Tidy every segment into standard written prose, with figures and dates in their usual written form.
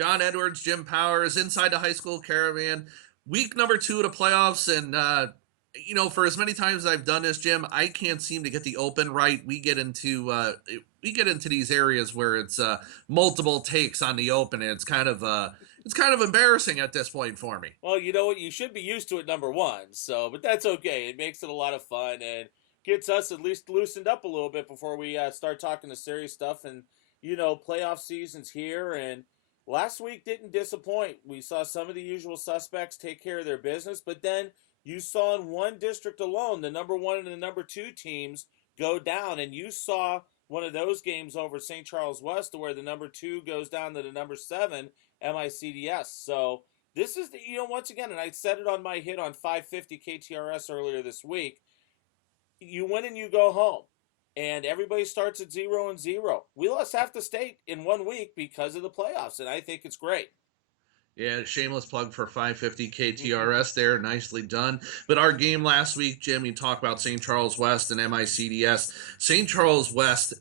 John Edwards, Jim Powers, inside the high school caravan. Week number 2 of the playoffs, and for as many times as I've done this, Jim, I can't seem to get the open right. We get into these areas where it's multiple takes on the open, and it's kind of embarrassing at this point for me. Well, you know what? You should be used to it, number one. So, but that's okay. It makes it a lot of fun and gets us at least loosened up a little bit before we start talking the serious stuff. And playoff season's here, and last week didn't disappoint. We saw some of the usual suspects take care of their business, but then you saw in one district alone the number one and the number two teams go down, and you saw one of those games over St. Charles West, where the number two goes down to the number seven MICDS. So this is once again, and I said it on my hit on 550 KTRS earlier this week. You win and you go home, and everybody starts at 0-0. We lost half the state in 1 week because of the playoffs, and I think it's great. Yeah, shameless plug for 550 KTRS there. Nicely done. But our game last week, Jim, you talk about St. Charles West and MICDS. St. Charles West,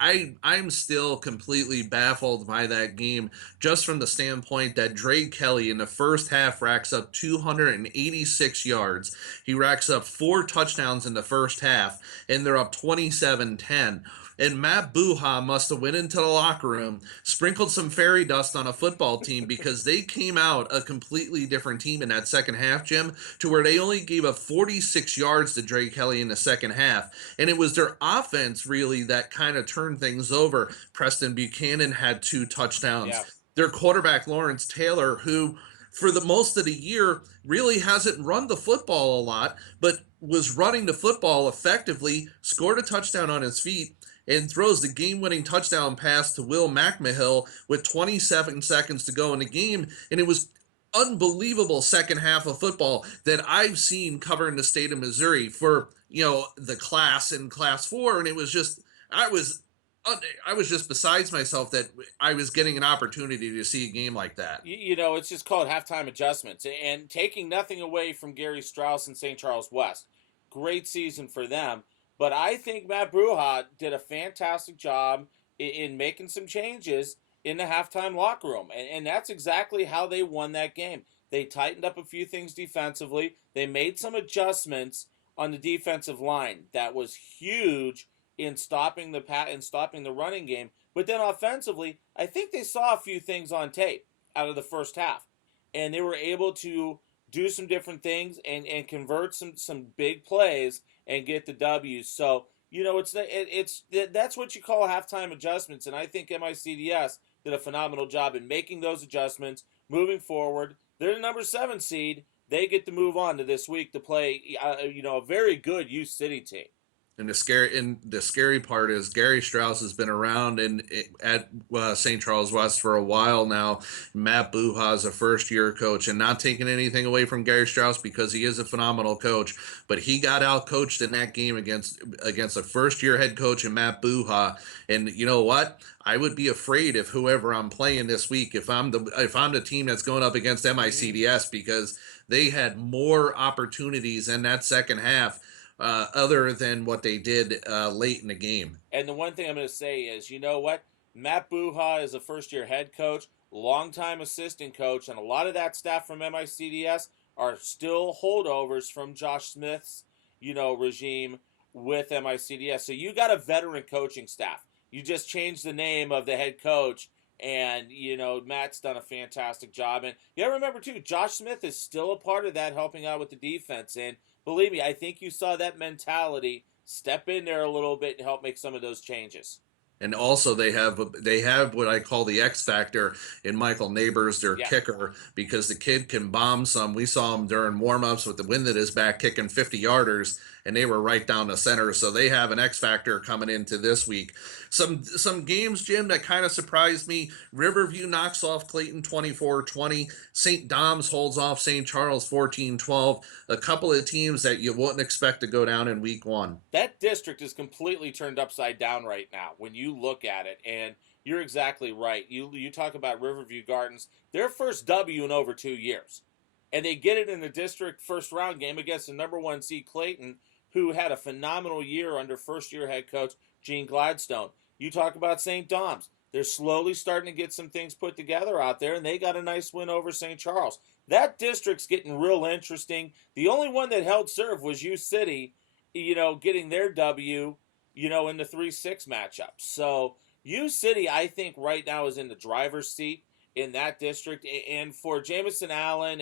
I'm still completely baffled by that game, just from the standpoint that Dre Kelly in the first half racks up 286 yards. He racks up 4 touchdowns in the first half, and they're up 27-10. And Matt Buha must have went into the locker room, sprinkled some fairy dust on a football team, because they came out a completely different team in that second half, Jim, to where they only gave up 46 yards to Drake Kelly in the second half. And it was their offense really that kind of turned things over. Preston Buchanan had 2 touchdowns. Yeah. Their quarterback, Lawrence Taylor, who for the most of the year really hasn't run the football a lot, but was running the football effectively, scored a touchdown on his feet, and throws the game-winning touchdown pass to Will McMahill with 27 seconds to go in the game. And it was unbelievable second half of football that I've seen covering the state of Missouri for, the class in Class 4. And it was just, I was just besides myself that I was getting an opportunity to see a game like that. It's just called halftime adjustments, and taking nothing away from Gary Strauss and St. Charles West. Great season for them. But I think Matt Bruja did a fantastic job in making some changes in the halftime locker room. And that's exactly how they won that game. They tightened up a few things defensively. They made some adjustments on the defensive line that was huge in stopping the running game. But then offensively, I think they saw a few things on tape out of the first half. And they were able to do some different things and convert some big plays and get the W's. So that's what you call halftime adjustments, and I think MICDS did a phenomenal job in making those adjustments. Moving forward, they're the number 7 seed. They get to move on to this week to play, a very good U City team. And the scary part is Gary Strauss has been around at St. Charles West for a while now. Matt Buha is a first-year coach, and not taking anything away from Gary Strauss because he is a phenomenal coach, but he got out-coached in that game against a first-year head coach in Matt Buha. And you know what? I would be afraid if whoever I'm playing this week, if I'm the team that's going up against MICDS, because they had more opportunities in that second half other than what they did late in the game. And the one thing I'm going to say is, you know what? Matt Buha is a first-year head coach, longtime assistant coach, and a lot of that staff from MICDS are still holdovers from Josh Smith's, regime with MICDS. So you got a veteran coaching staff. You just changed the name of the head coach, and, Matt's done a fantastic job. And you got to remember, too, Josh Smith is still a part of that, helping out with the defense. And believe me, I think you saw that mentality step in there a little bit and help make some of those changes. And also they have what I call the X factor in Michael Neighbors, their Yeah. kicker, because the kid can bomb some. We saw him during warm-ups with the wind at his back kicking 50-yarders, and they were right down the center. So they have an X factor coming into this week. Some games, Jim, that kind of surprised me. Riverview knocks off Clayton 24-20. St. Dom's holds off St. Charles 14-12. A couple of teams that you wouldn't expect to go down in week 1. That district is completely turned upside down right now when you look at it, and you're exactly right. You talk about Riverview Gardens, their first W in over 2 years, and they get it in the district first round game against the number 1 seed Clayton, who had a phenomenal year under first-year head coach Gene Gladstone. You talk about St. Dom's. They're slowly starting to get some things put together out there, and they got a nice win over St. Charles. That district's getting real interesting. The only one that held serve was U City, getting their W, in the 3-6 matchup. So U City, I think, right now is in the driver's seat in that district. And for Jamison Allen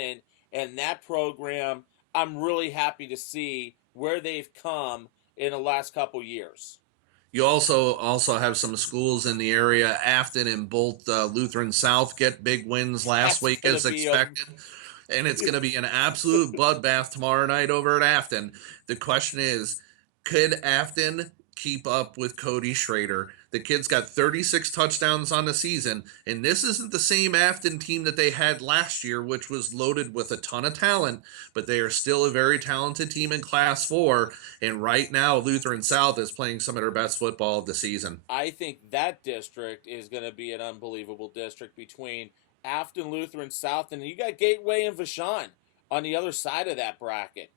and that program, I'm really happy to see where they've come in the last couple years. You also have some schools in the area. Afton and Bolt Lutheran South get big wins last That's week going to as be expected. And it's going to be an absolute bloodbath tomorrow night over at Afton. The question is, could Afton keep up with Cody Schrader? The kid's got 36 touchdowns on the season, and this isn't the same Afton team that they had last year, which was loaded with a ton of talent, but they are still a very talented team in Class 4, and right now Lutheran South is playing some of their best football of the season. I think that district is going to be an unbelievable district between Afton, Lutheran South, and you got Gateway and Vashon on the other side of that bracket.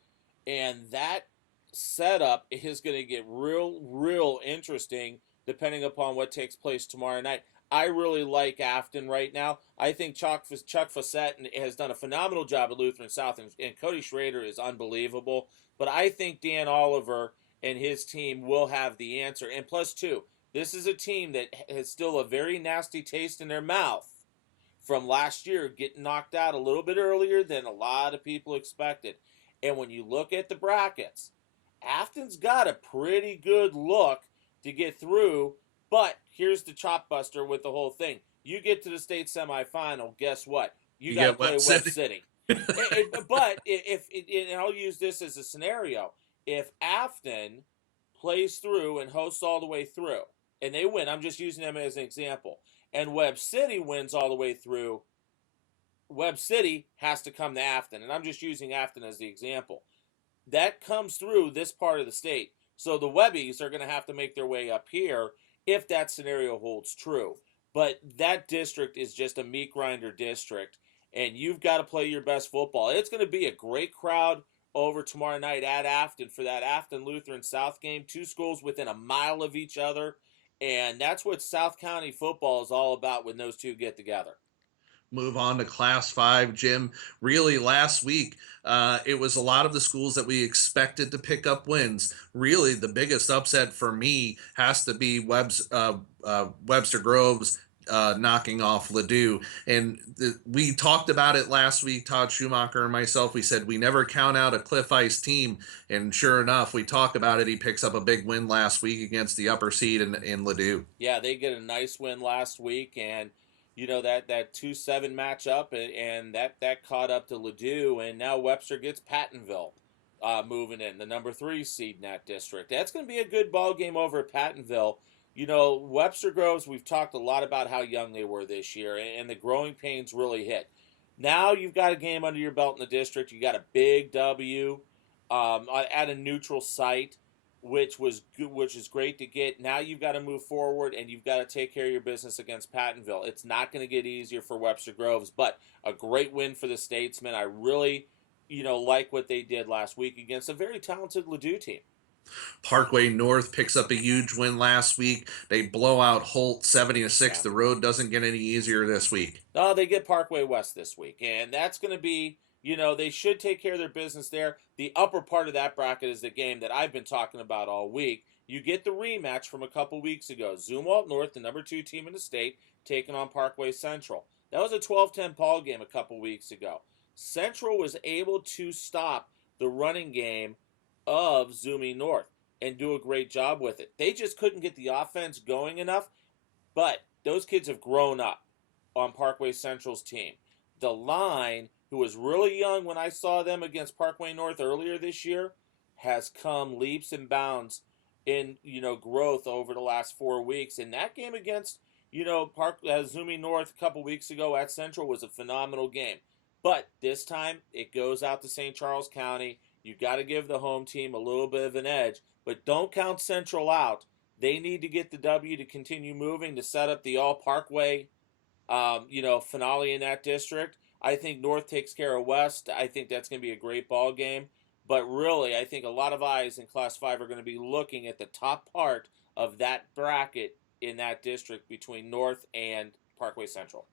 And that setup is going to get real interesting depending upon what takes place tomorrow night. I really like Afton right now. I think Chuck Fassett has done a phenomenal job at Lutheran South, and Cody Schrader is unbelievable. But I think Dan Oliver and his team will have the answer. And plus, two, this is a team that has still a very nasty taste in their mouth from last year, getting knocked out a little bit earlier than a lot of people expected. And when you look at the brackets, Afton's got a pretty good look to get through, but here's the chop buster with the whole thing. You get to the state semifinal, guess what? You got to play Webb City. But and I'll use this as a scenario. If Afton plays through and hosts all the way through, and they win, I'm just using them as an example, and Webb City wins all the way through, Webb City has to come to Afton, and I'm just using Afton as the example. That comes through this part of the state. So the Webbies are going to have to make their way up here if that scenario holds true. But that district is just a meat grinder district, and you've got to play your best football. It's going to be a great crowd over tomorrow night at Afton for that Afton Lutheran South game. Two schools within a mile of each other, and that's what South County football is all about when those two get together. Move on to Class 5, Jim. Really, last week, it was a lot of the schools that we expected to pick up wins. Really, the biggest upset for me has to be Webster Groves knocking off Ladue. And we talked about it last week, Todd Schumacher and myself. We said we never count out a Cliff Ice team. And sure enough, we talk about it. He picks up a big win last week against the upper seed in Ladue. Yeah, they get a nice win last week, and that 2-7 matchup, and that caught up to Ladue, and now Webster gets Pattonville moving in, the number 3 seed in that district. That's going to be a good ball game over at Pattonville. Webster Groves, we've talked a lot about how young they were this year, and the growing pains really hit. Now you've got a game under your belt in the district. You got a big W at a neutral site, which is great to get. Now you've got to move forward, and you've got to take care of your business against Pattonville. It's not going to get easier for Webster Groves, but a great win for the Statesmen. I really, like what they did last week against a very talented Ladue team. Parkway North picks up a huge win last week. They blow out Holt 70-6. Yeah. The road doesn't get any easier this week. No, they get Parkway West this week, and that's going to be, they should take care of their business there. The upper part of that bracket is the game that I've been talking about all week. You get the rematch from a couple weeks ago. Zumwalt North, the number 2 team in the state, taking on Parkway Central. That was a 12-10 ball game a couple weeks ago. Central was able to stop the running game of Zumi North and do a great job with it. They just couldn't get the offense going enough, but those kids have grown up on Parkway Central's team. The line, who was really young when I saw them against Parkway North earlier this year, has come leaps and bounds in, growth over the last 4 weeks. And that game against, Zumi North a couple weeks ago at Central was a phenomenal game. But this time, it goes out to St. Charles County. You got to give the home team a little bit of an edge, but don't count Central out. They need to get the W to continue moving to set up the All Parkway, finale in that district. I think North takes care of West. I think that's going to be a great ball game. But really, I think a lot of eyes in Class 5 are going to be looking at the top part of that bracket in that district between North and Parkway Central.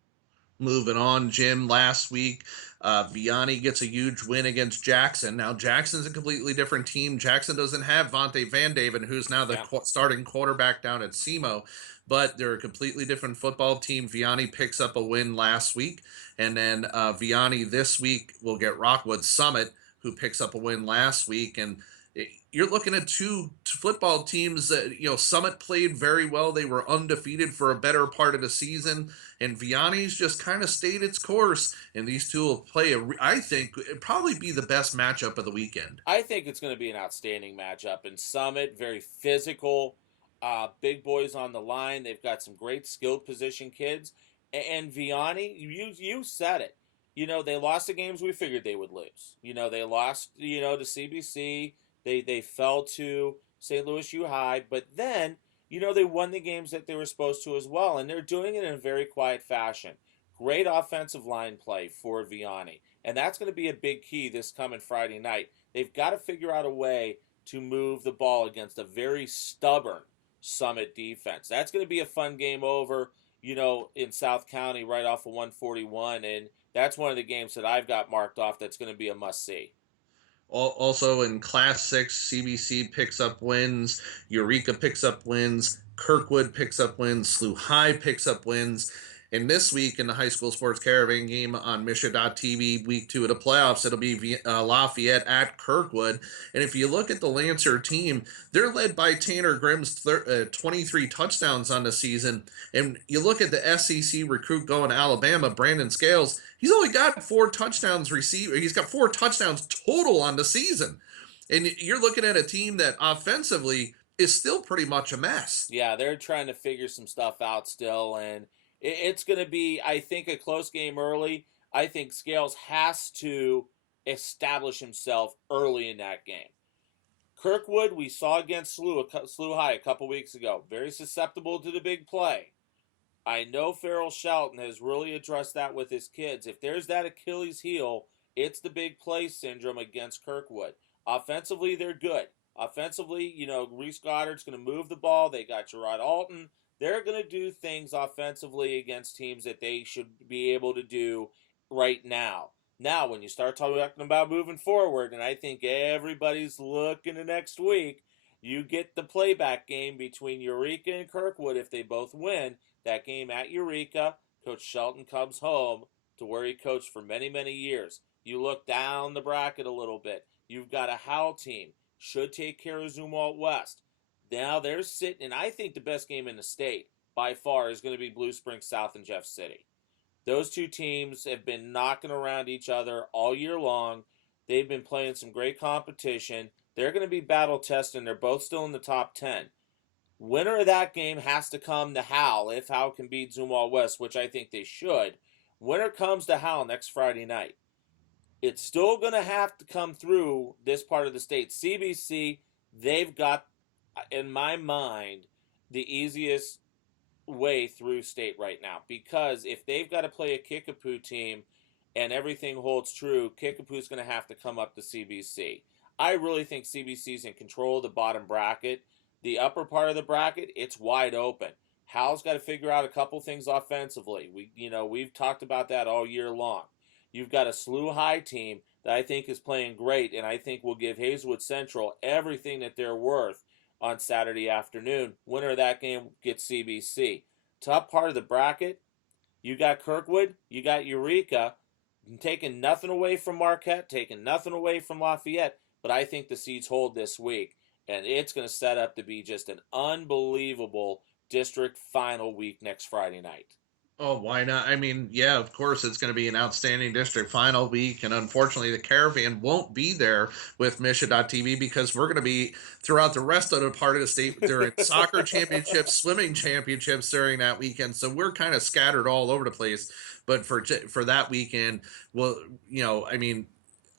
Moving on, Jim, last week, Vianney gets a huge win against Jackson. Now, Jackson's a completely different team. Jackson doesn't have Vontae Van Daven, who's now the Yeah. starting quarterback down at SEMO, but they're a completely different football team. Vianney picks up a win last week, and then Vianney this week will get Rockwood Summit, who picks up a win last week. And you're looking at two football teams that, Summit played very well. They were undefeated for a better part of the season, and Vianney's just kind of stayed its course. And these two will play, I think, it'd probably be the best matchup of the weekend. I think it's going to be an outstanding matchup. In Summit, very physical, big boys on the line. They've got some great skilled position kids. And Vianney, you said it. They lost the games we figured they would lose. They lost, to CBC. They fell to St. Louis U High, but then, they won the games that they were supposed to as well, and they're doing it in a very quiet fashion. Great offensive line play for Vianney, and that's going to be a big key this coming Friday night. They've got to figure out a way to move the ball against a very stubborn Summit defense. That's going to be a fun game over, in South County right off of 141, and that's one of the games that I've got marked off that's going to be a must-see. Also in Class 6, CBC picks up wins, Eureka picks up wins, Kirkwood picks up wins, SLU High picks up wins. And this week in the high school sports caravan game on Misha.tv, week 2 of the playoffs, it'll be Lafayette at Kirkwood. And if you look at the Lancer team, they're led by Tanner Grimm's 23 touchdowns on the season. And you look at the SEC recruit going to Alabama, Brandon Scales, he's only got 4 touchdowns received. He's got 4 touchdowns total on the season. And you're looking at a team that offensively is still pretty much a mess. Yeah, they're trying to figure some stuff out still, and it's going to be, I think, a close game early. I think Scales has to establish himself early in that game. Kirkwood, we saw against SLU High a couple weeks ago. Very susceptible to the big play. I know Farrell Shelton has really addressed that with his kids. If there's that Achilles heel, it's the big play syndrome against Kirkwood. Offensively, they're good. Offensively, Reese Goddard's going to move the ball. They got Gerard Alton. They're going to do things offensively against teams that they should be able to do right now. Now, when you start talking about moving forward, and I think everybody's looking to next week, you get the playback game between Eureka and Kirkwood. If they both win that game at Eureka, Coach Shelton comes home to where he coached for many, many years. You look down the bracket a little bit. You've got a Howell team. Should take care of Zumwalt West. Now they're sitting, and I think the best game in the state by far is going to be Blue Springs South and Jeff City. Those two teams have been knocking around each other all year long. They've been playing some great competition. They're going to be battle tested, and they're both still in the top 10. Winner of that game has to come to Howell, if Howell can beat Zumwalt West, which I think they should. Winner comes to Howell next Friday night. It's still going to have to come through this part of the state. CBC, they've got, in my mind, the easiest way through state right now, because if they've got to play a Kickapoo team and everything holds true, Kickapoo's going to have to come up to CBC. I really think CBC's in control of the bottom bracket. The upper part of the bracket, it's wide open. Hal's got to figure out a couple things offensively. We've talked about that all year long. You've got a SLU High team that I think is playing great, and I think will give Hazelwood Central everything that they're worth on Saturday afternoon. Winner of that game gets CBC. Top part of the bracket, you got Kirkwood, you got Eureka, taking nothing away from Marquette, taking nothing away from Lafayette, but I think the seeds hold this week, and it's going to set up to be just an unbelievable district final week next Friday night. Oh, why not? I mean, yeah, of course, it's going to be an outstanding district final week. And unfortunately, the Caravan won't be there with Misha.tv because we're going to be throughout the rest of the part of the state during soccer championships, swimming championships during that weekend. So we're kind of scattered all over the place. But for that weekend, well,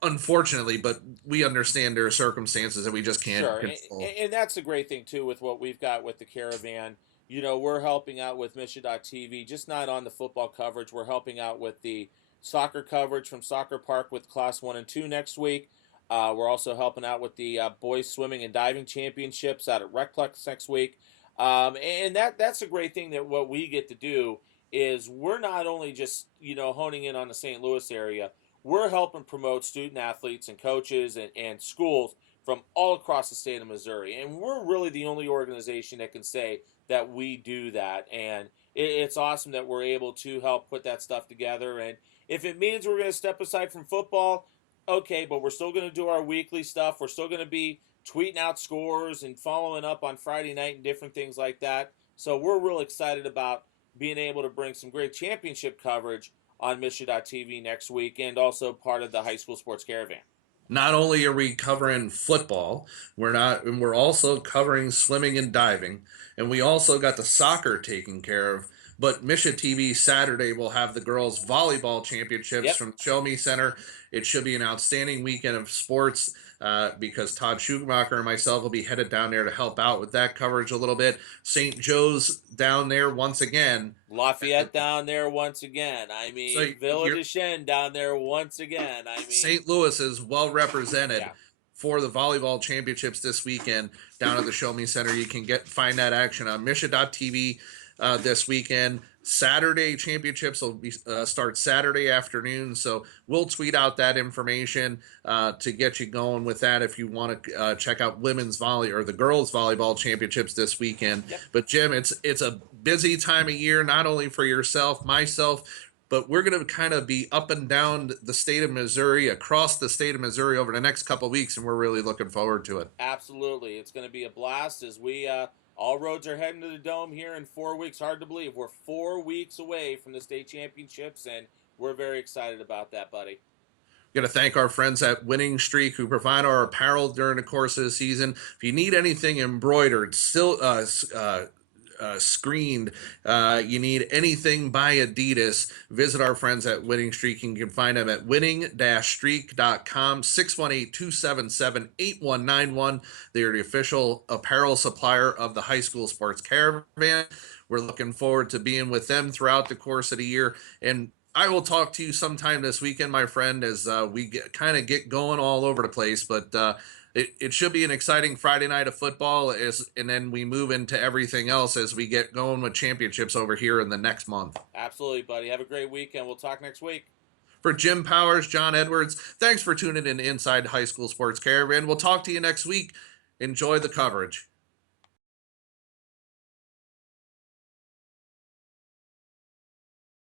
unfortunately, but we understand there are circumstances that we just can't control. And that's the great thing, too, with what we've got with the Caravan. We're helping out with Misha.tv, just not on the football coverage. We're helping out with the soccer coverage from Soccer Park with Class 1 and 2 next week. We're also helping out with the boys swimming and diving championships out at Recplex next week. And that's a great thing that what we get to do is we're not only just honing in on the St. Louis area, we're helping promote student athletes and coaches and schools from all across the state of Missouri, and we're really the only organization that can say that we do that. And it's awesome that we're able to help put that stuff together. And if it means we're going to step aside from football, okay, but we're still going to do our weekly stuff. We're still going to be tweeting out scores and following up on Friday night and different things like that. So we're real excited about being able to bring some great championship coverage on Misha.tv next week, and also part of the high school sports caravan. Not only are we covering football, we're also covering swimming and diving, and we also got the soccer taken care of. But Misha TV Saturday will have the girls volleyball championships Yep. from Show Me Center. It should be an outstanding weekend of sports because Todd Schumacher and myself will be headed down there to help out with that coverage a little bit. St. Joe's down there once again. Lafayette down there once again. So Villa de Chêne down there once again. St. Louis is well represented Yeah. for the volleyball championships this weekend down at the Show Me Center. You can find that action on Misha.tv this weekend. Saturday championships will be start Saturday afternoon, so we'll tweet out that information to get you going with that if you want to check out women's volley or the girls volleyball championships this weekend. Yep. But Jim, it's a busy time of year, not only for yourself, myself, but we're going to kind of be up and down the state of Missouri, across the state of Missouri over the next couple of weeks, and we're really looking forward to it. Absolutely. It's going to be a blast as we all roads are heading to the Dome here in 4 weeks. Hard to believe. We're 4 weeks away from the state championships, and we're very excited about that, buddy. Going to thank our friends at Winning Streak who provide our apparel during the course of the season. If you need anything embroidered, still screened, you need anything by Adidas, visit our friends at Winning Streak. You can find them at winning-streak.com, 618-277-8191. They are the official apparel supplier of the high school sports caravan. We're looking forward to being with them throughout the course of the year, and I will talk to you sometime this weekend, my friend, as we get going all over the place. But it should be an exciting Friday night of football, and then we move into everything else as we get going with championships over here in the next month. Absolutely, buddy. Have a great weekend. We'll talk next week. For Jim Powers, John Edwards, thanks for tuning in to Inside High School Sports Caravan. We'll talk to you next week. Enjoy the coverage.